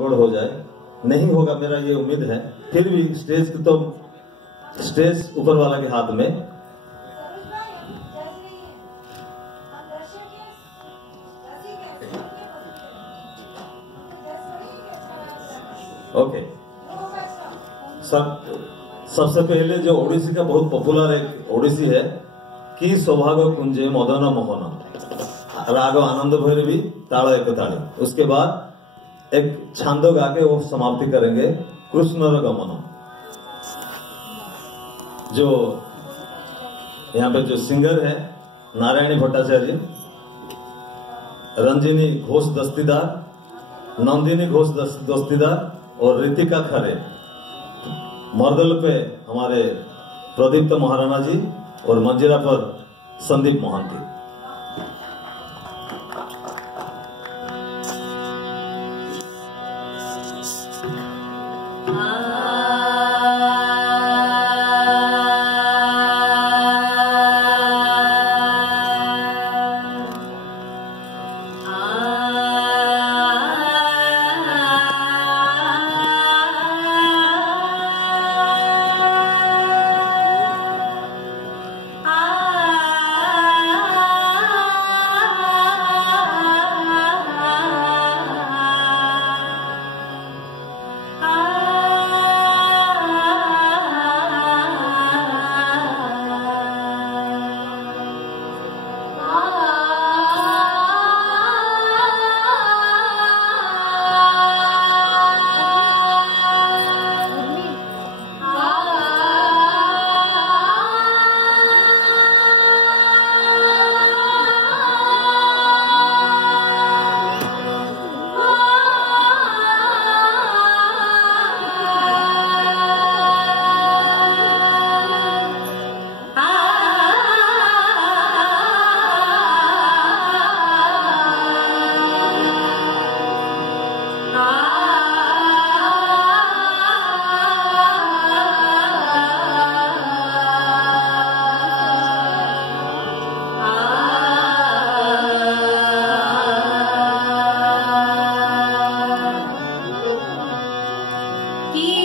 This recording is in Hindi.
गड़बड़ हो जाए, नहीं होगा मेरा ये उम्मीद है। फिर भी स्टेज तो स्टेज ऊपर वाला के हाथ में। ओके, सबसे पहले जो ओडिसी का बहुत पॉपुलर एक ओडिसी है कि सौभाग्य कुंजे मदन मोहन, राग आनंद भैरवी, ताड़ एक ताड़ी। उसके बाद एक छांदो गा के वो समाप्ति करेंगे कृष्ण गमन। जो यहाँ पे जो सिंगर है नारायणी भट्टाचार्य, रंजिनी घोष दस्तीदार, नंदिनी घोष दस्तीदार और रितिका खरे। मर्दल पे हमारे प्रदीप्त महाराणा जी और मंजीरा पर संदीप मोहंती। की